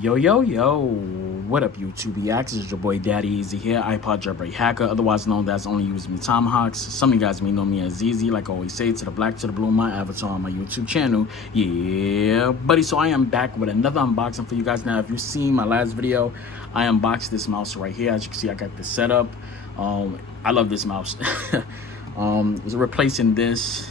Yo, what up YouTube reacts? It's your boy Daddy Easy here, iPod jailbreak hacker, otherwise known as only using me tomahawks. Some of you guys may know me as ZZ, like I always say, to the black to the blue, my avatar on my YouTube channel. Yeah, buddy, so I am back with another unboxing for you guys. Now, if you've seen my last video, I unboxed this mouse right here. As you can see, I got this set up. I love this mouse. It's replacing this.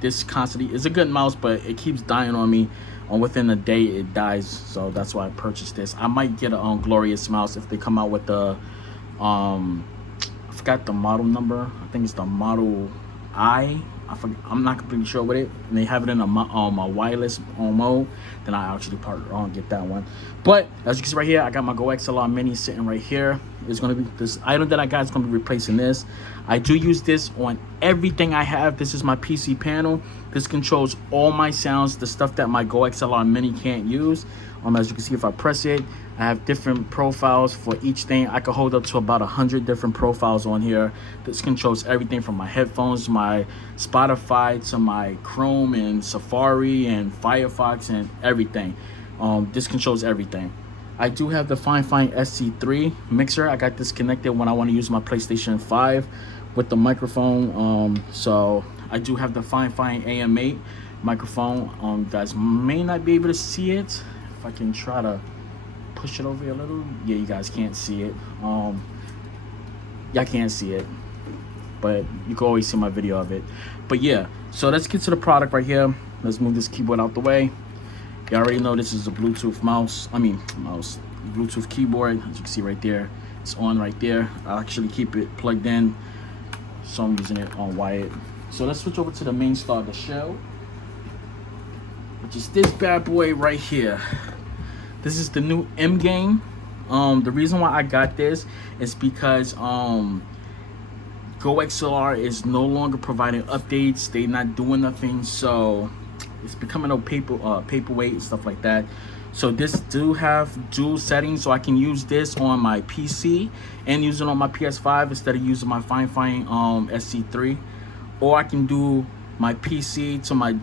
This constantly is a good mouse, but it keeps dying on me. Within a day it dies, so that's why I purchased this. I might get a glorious mouse if they come out with the I forgot the model number. I think it's the model I'm not completely sure with it, and they have it in a wireless mode. Then I actually get that one. But as you can see right here, I got my Go XLR Mini sitting right here. It's going to be this item that I got is going to be replacing this. I do use this on everything I have. This is my PC panel. This controls all my sounds, the stuff that my Go XLR Mini can't use. As you can see, if I press it, I have different profiles for each thing. I can hold up to about 100 different profiles on here. This controls everything from my headphones, my Spotify, to my Chrome and Safari and Firefox and everything. This controls everything. I do have the Fine SC3 mixer. I got this connected when I want to use my PlayStation 5 with the microphone. So I do have the Fine AM8 microphone. You guys may not be able to see it. If I can try to push it over here a little. Yeah, you guys can't see it. Y'all can't see it, but you can always see my video of it. But yeah, so let's get to the product right here. Let's move this keyboard out the way. You already know this is a Bluetooth Bluetooth keyboard. As you can see right there, it's on right there. I'll actually keep it plugged in, so I'm using it on wired. So let's switch over to the main star of the show, which is this bad boy right here. This is the new M game. The reason why I got this is because Go XLR is no longer providing updates. They're not doing nothing, so it's becoming a paperweight and stuff like that. So this do have dual settings, so I can use this on my PC and use it on my PS5 instead of using my Fine SC3, or I can do my PC to my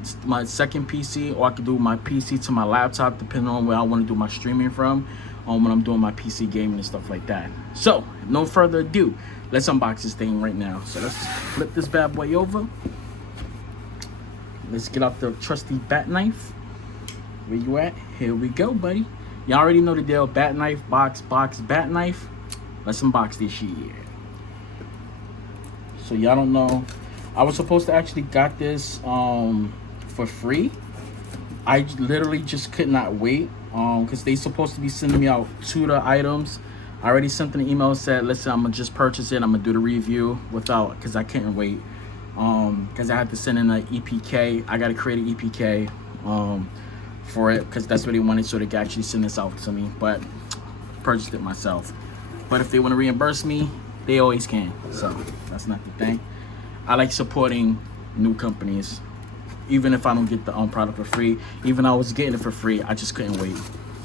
second PC, or I can do my PC to my laptop, depending on where I want to do my streaming from, when I'm doing my PC gaming and stuff like that. So no further ado, let's unbox this thing right now. So let's flip this bad boy over. Let's get out the trusty bat knife. Where you at? Here we go, buddy. You already know the deal. Bat knife, box, bat knife. Let's unbox this shit. So y'all don't know, I was supposed to actually got this for free. I literally just could not wait because they supposed to be sending me out 2 of the items. I already sent them an email, said, listen, I'm gonna just purchase it, I'm gonna do the review because I couldn't wait. Because I had to send in an EPK. I gotta create an EPK for it, because that's what they wanted, so they could actually send this out to me. But purchased it myself. But if they want to reimburse me, they always can. So that's not the thing. I like supporting new companies, even if I don't get the product for free. Even though I was getting it for free, I just couldn't wait.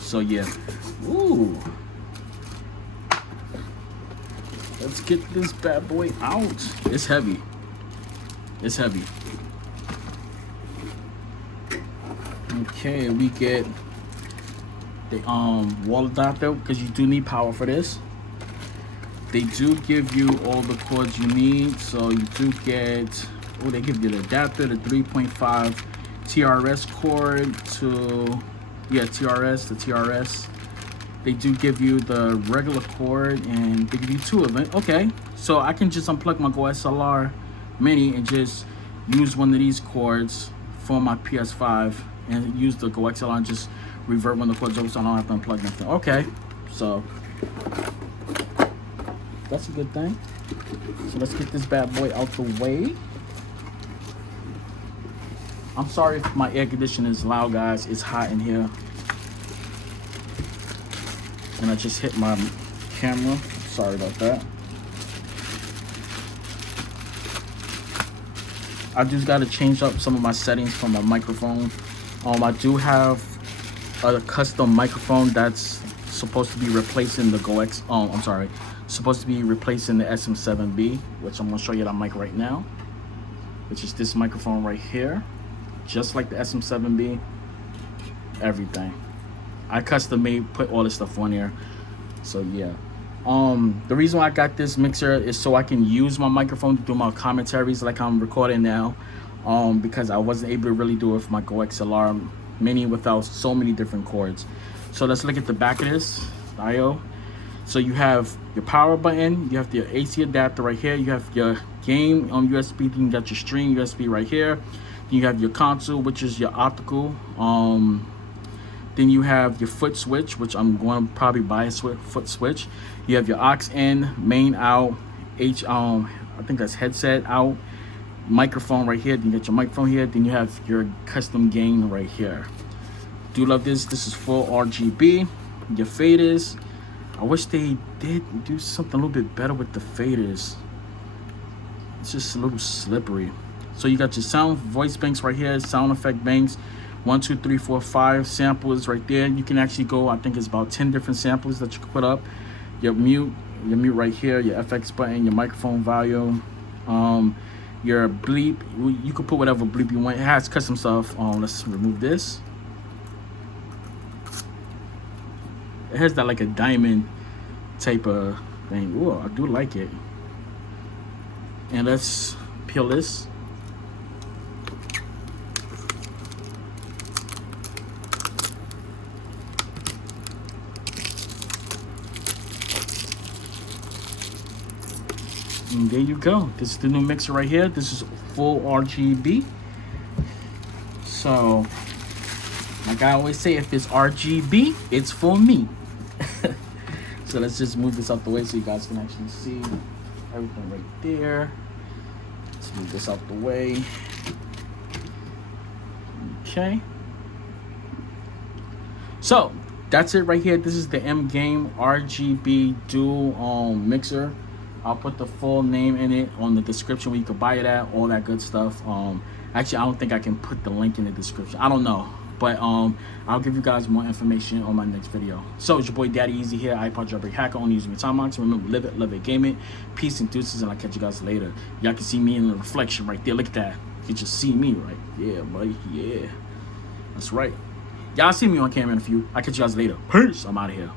So yeah. Ooh. Let's get this bad boy out. It's heavy. It's heavy. Okay, we get the wall adapter, because you do need power for this. They do give you all the cords you need, so you do get, they give you the adapter, the 3.5 TRS cord to, the TRS. They do give you the regular cord, and they give you 2 of them. Okay, so I can just unplug my Go XLR Mini and just use one of these cords for my PS5 and use the Go XLR and just revert when the cord's over, so I don't have to unplug nothing. Okay, so that's a good thing. So let's get this bad boy out the way. I'm sorry if my air conditioning is loud, guys. It's hot in here. And I just hit my camera. Sorry about that. I just got to change up some of my settings for my microphone. I do have a custom microphone that's supposed to be replacing the supposed to be replacing the SM7B, which I'm going to show you that mic right now, which is this microphone right here, just like the SM7B. Everything. I custom made, put all this stuff on there. So yeah. The reason why I got this mixer is so I can use my microphone to do my commentaries like I'm recording now. Because I wasn't able to really do it with my Go XLR Mini without so many different cords. So let's look at the back of this IO. So you have your power button, you have the AC adapter right here, you have your game on USB, then you got your stream USB right here, then you have your console, which is your optical, then you have your foot switch, which I'm going to probably buy a foot switch. You have your aux in, main out, I think that's headset out, microphone right here, then you got your microphone here, then you have your custom gain right here. Do love this. This is full RGB. Your faders, I wish they did do something a little bit better with the faders. It's just a little slippery. So you got your sound voice banks right here, sound effect banks, 1 2 3 4 5 samples right there. You can actually go, I think it's about 10 different samples that you can put up. Your mute right here, your FX button, your microphone volume, your bleep. You can put whatever bleep you want. It has custom stuff. Let's remove this. It has that like a diamond type of thing. Ooh, I do like it. And let's peel this. And there you go. This is the new mixer right here. This is full RGB. So, like I always say, if it's RGB, it's for me. So let's just move this out the way so you guys can actually see everything right there. Let's move this out the way. Okay. So that's it right here. This is the M Game RGB dual mixer. I'll put the full name in it on the description where you can buy it at, all that good stuff. Actually, I don't think I can put the link in the description. I don't know. But I'll give you guys more information on my next video. So it's your boy Daddy Easy here, iPod Jailbreak Hacker, only using my time box. Remember, live it, love it, game it. Peace and deuces, and I'll catch you guys later. Y'all can see me in the reflection right there. Look at that. You can just see me, right? Yeah, buddy. Yeah. That's right. Y'all see me on camera in a few. I'll catch you guys later. Peace. I'm out of here.